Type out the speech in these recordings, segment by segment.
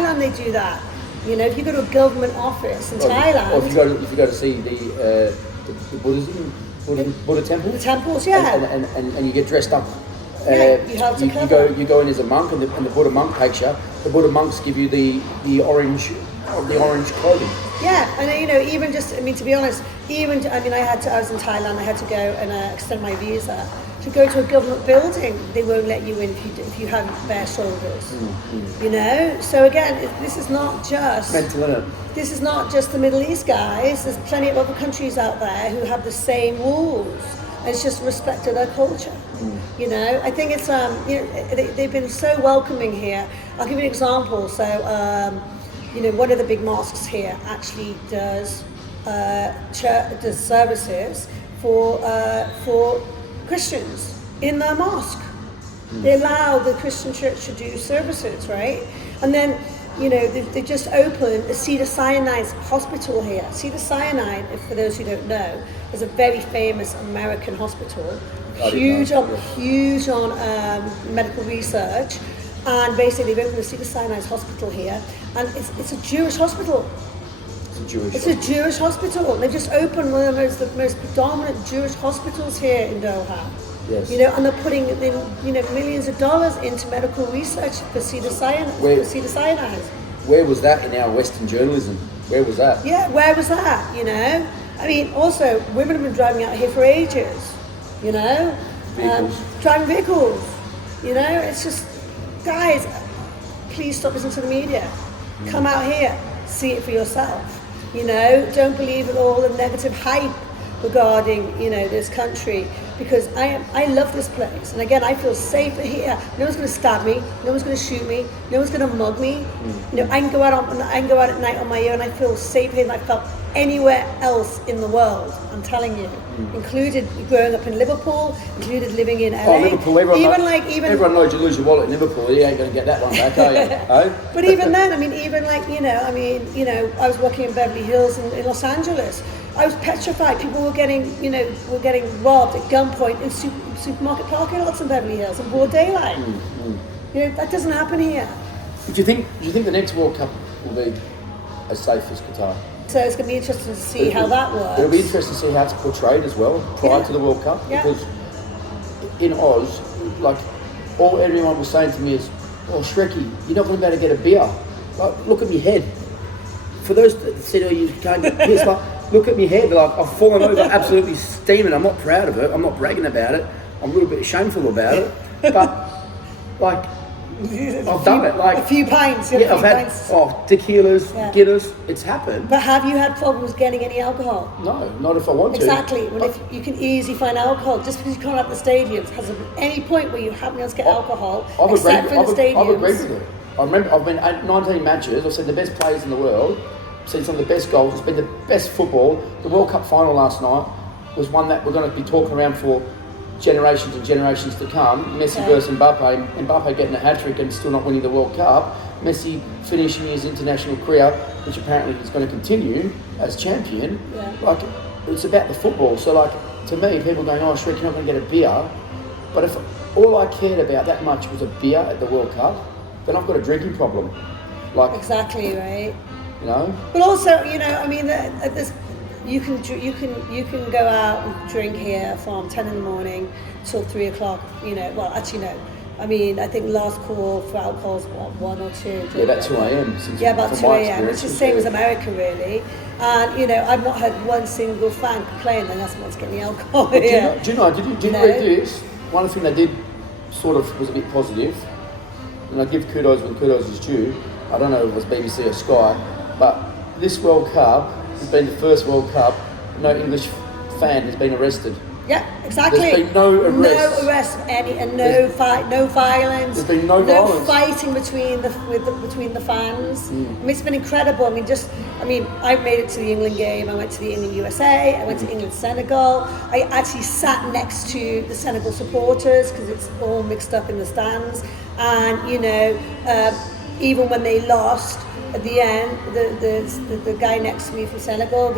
Thailand they do that. You know, if you go to a government office in Thailand, or if you go to see the Buddhism, Buddha temple, the temples, yeah, and you get dressed up. You have to cover. You go in as a monk, and the Buddha monk takes you. The Buddha monks give you the orange clothing. Yeah, and you know, even just, I mean, to be honest, I was in Thailand, I had to go and extend my visa. To go to a government building, they won't let you in if you have bare shoulders. You know, so again, this is not just mental, isn't it? This is not just the Middle East, guys. There's plenty of other countries out there who have the same rules. And it's just respect to their culture. You know, I think it's you know, they've been so welcoming here. I'll give you an example. So you know, one of the big mosques here actually does services for Christians in their mosque. They allow the Christian church to do services, right? And then, you know, they just opened a Cedar Sinai hospital here. Cedar Sinai, for those who don't know, is a very famous American hospital, huge on medical research. And basically, they've opened the Cedar Sinai hospital here, and it's a Jewish hospital. It's a Jewish hospital. They've just opened one of the most predominant Jewish hospitals here in Doha. Yes. You know, and they're putting in, you know, millions of dollars into medical research for Cedar Sinai. Where was that in our Western journalism? Where was that? Yeah, where was that? You know, I mean, also women have been driving out here for ages. You know, driving vehicles. You know, it's just, guys, please stop listening to the media. Come out here, see it for yourself. You know, don't believe in all the negative hype regarding, you know, this country, because I love this place, and again, I feel safer here. No one's going to stab me, no one's going to shoot me, no one's going to mug me. You know, I can go out at night on my own. I feel safer here than I felt anywhere else in the world. I'm telling you, included growing up in Liverpool, included living in LA. Oh, Liverpool! Everyone knows you lose your wallet in Liverpool. You ain't going to get that one back, are you? But even then, I mean, I was working in Beverly Hills in Los Angeles. I was petrified. People were getting robbed at gunpoint in supermarket parking lots in Beverly Hills in broad daylight. You know, that doesn't happen here. Do you think the next World Cup will be as safe as Qatar? So it's going to be interesting to see how that works. It'll be interesting to see how it's portrayed as well prior to the World Cup, because in Oz, like, all everyone was saying to me is, "Oh, Shrekky, you're not going to be able to get a beer. Like, look at me head." For those that said, "Oh, you can't get beers," like, look at me head. Like, I've fallen over, absolutely steaming. I'm not proud of it. I'm not bragging about it. I'm a little bit shameful about it. But like, I've done it. Like a few pints. Yeah, I've had tequilas, Guinness. It's happened. But have you had problems getting any alcohol? No, not if I want to. Exactly. Well, if you can easily find alcohol, just because you can't have the stadiums, has there been any point where you haven't been able to get alcohol except for the stadiums? I've agreed with it. I remember I've been at 19 matches. I've seen the best players in the world. Seen some of the best goals. It's been the best football. The World Cup final last night was one that we're going to be talking around for generations and generations to come. Messi versus Mbappe. Mbappe getting a hat-trick and still not winning the World Cup. Messi finishing his international career, which apparently is going to continue as champion. Like, it's about the football. So, like, to me, people going, "Oh, Shrek, you're not going to get a beer." But if all I cared about that much was a beer at the World Cup, then I've got a drinking problem. Like, exactly, right. You know. But also, you know, I mean, you can go out and drink here from 10 in the morning till 3 o'clock. You know, well, actually no. I mean, I think last call for alcohol is what, 1 or 2. Yeah, about 2 a.m. Yeah, about 2 a.m. It's the same as America, really. And you know, I've not had one single fan complain that that's not getting alcohol. Do you know? Did you read this? One thing they did sort of was a bit positive, and I give kudos when kudos is due. I don't know if it was BBC or Sky. But this World Cup has been the first World Cup no English fan has been arrested. Yeah, exactly. There's been no arrests. No arrests, and no violence. There's been no violence. No fighting between the fans. I mean, it's been incredible. I mean, I made it to the England game. I went to the England USA. I went to England Senegal. I actually sat next to the Senegal supporters because it's all mixed up in the stands. And you know, even when they lost. At the end, the guy next to me from Senegal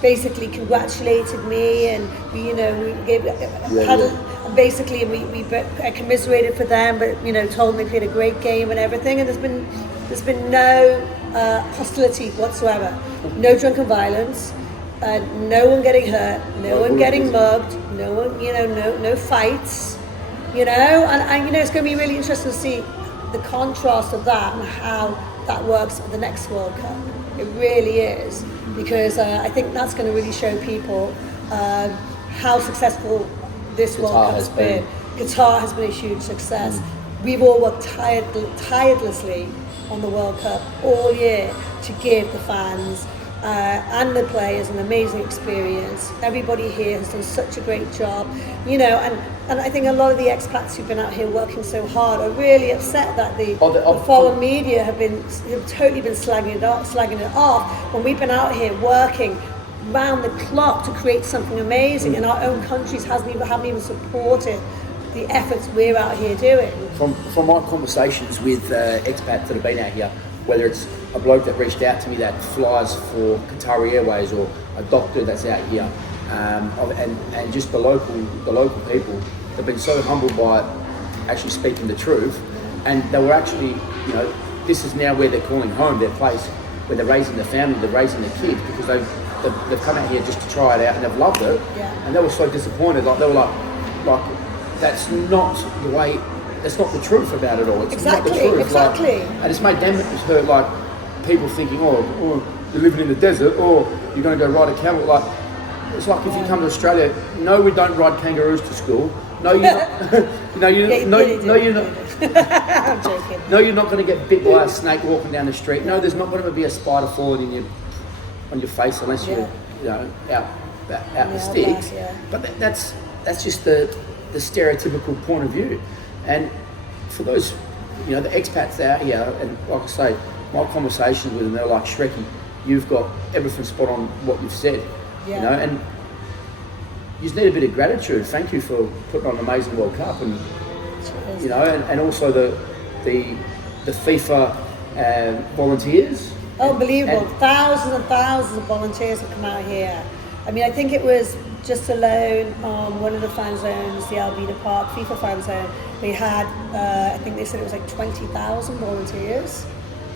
basically congratulated me, and we gave had basically I commiserated for them, but told them they played a great game and everything, and there's been no hostility whatsoever, no drunken violence, no one getting hurt, no one getting mugged, no one, no fights, and it's going to be really interesting to see the contrast of that and how that works at the next World Cup. It really is, because I think that's going to really show people how successful this World Cup has been. Qatar has been a huge success. We've all worked tirelessly on the World Cup all year to give the fans and the players an amazing experience. Everybody here has done such a great job, and I think a lot of the expats who've been out here working so hard are really upset that the foreign media have totally been slagging it off when we've been out here working round the clock to create something amazing, and our own countries haven't even supported the efforts we're out here doing. From my conversations with expats that have been out here, whether it's a bloke that reached out to me that flies for Qatar Airways, or a doctor that's out here, and just the local people, they've been so humbled by actually speaking the truth, and they were actually, this is now where they're calling home, their place where they're raising the family, they're raising the kids, because they've come out here just to try it out and they've loved it, and they were so disappointed. Like they were like that's not the way. That's not the truth about it all. It's not the truth. Exactly. And it's made them hurt. Like people thinking, oh, you're living in the desert, or you're going to go ride a camel. Like it's like if you come to Australia, no, we don't ride kangaroos to school. No, you're not. You're not. I'm joking. No, you're not going to get bit by a snake walking down the street. No, there's not going to be a spider falling on your face unless you're out the sticks. But that's just the stereotypical point of view. And for those, the expats out here, and like I say, my conversations with them, they're like, Shrekky, you've got everything spot on what you've said, and you just need a bit of gratitude. Thank you for putting on an amazing World Cup, and and also the FIFA volunteers. Unbelievable! Thousands and thousands of volunteers have come out here. I mean, I think it was just alone on one of the fan zones, the Albina Park FIFA fan zone. They had, I think they said it was like 20,000 volunteers.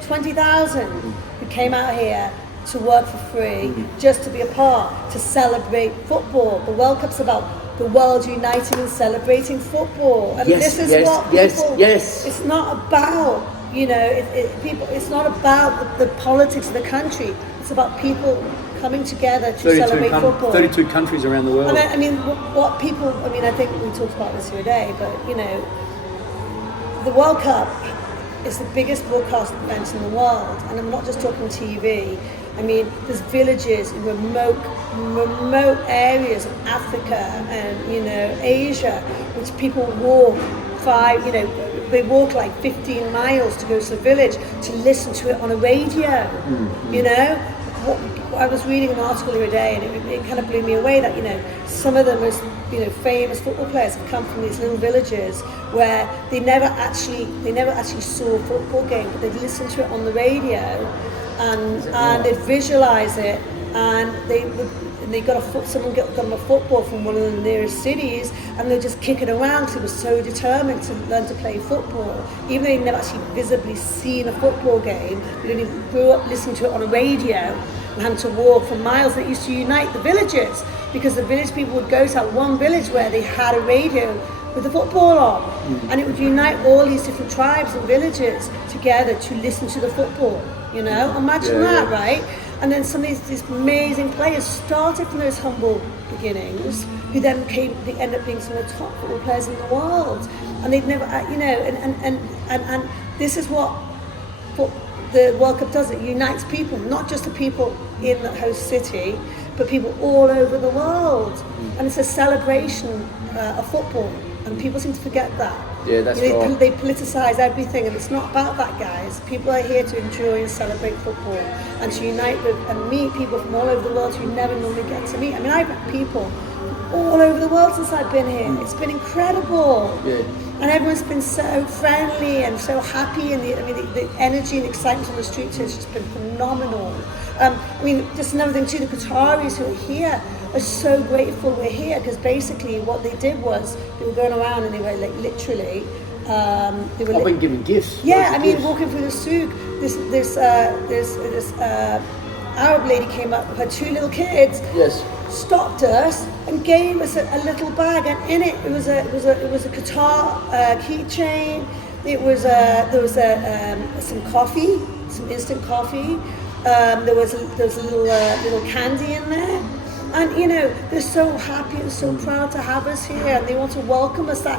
20,000 who came out here to work for free, just to be a part, to celebrate football. The World Cup's about the world uniting and celebrating football. And this is what people, it's not about, it's not about the politics of the country. It's about people coming together to celebrate football. 32 countries around the world. And I mean, what people, I think we talked about this the other day, but the World Cup is the biggest broadcast event in the world, and I'm not just talking TV. I mean, there's villages in remote areas of Africa and Asia, which people walk they walk like 15 miles to go to the village to listen to it on a radio. I was reading an article the other day, and it kind of blew me away that some of them was famous football players have come from these little villages where they never actually saw a football game, but they'd listen to it on the radio, and they'd visualize it, and they got someone got them a football from one of the nearest cities, and they'd just kick it around because they were so determined to learn to play football, even though they'd never actually visibly seen a football game. They only grew up listening to it on a radio and having to walk for miles. That used to unite the villages, because the village people would go to that one village where they had a radio with the football on, and it would unite all these different tribes and villages together to listen to the football. Imagine that, right? And then some of these amazing players started from those humble beginnings, who then they end up being some of the top football players in the world, and they'd never, and this is what the World Cup does. It unites people, not just the people in the host city, but people all over the world, and it's a celebration of football, and people seem to forget that. Yeah, that's right. They politicise everything, and it's not about that, guys. People are here to enjoy and celebrate football, and to unite with and meet people from all over the world who you never normally get to meet. I mean, I've met people all over the world since I've been here. It's been incredible. Yeah. And everyone's been so friendly and so happy, and the energy and excitement on the streets has just been phenomenal. Just another thing too, the Qataris who are here are so grateful we're here, because basically what they did was they were going around and they were like literally. They were I've been giving gifts. yeah, Loads I of mean, gifts. walking through the souk, this Arab lady came up with her 2 little kids. Yes. Stopped us and gave us a little bag, and in it was a Qatar keychain. There was some coffee, some instant coffee. There was a little candy in there, and you know they're so happy and so proud to have us here, and they want to welcome us. That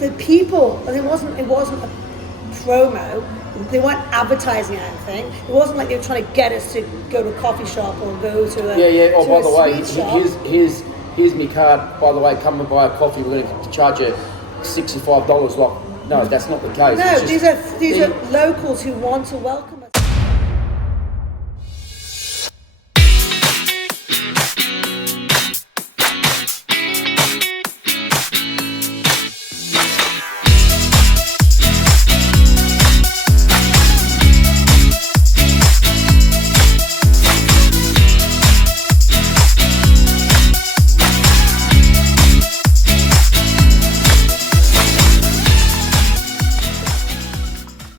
the people, and it wasn't a promo. They weren't advertising anything. It wasn't like they were trying to get us to go to a coffee shop or go to a Oh, to by a the way, sweet shop. here's my card. By the way, come and buy a coffee. We're going to charge you $65. Like, no, that's not the case. No, It's just- these are locals who want to welcome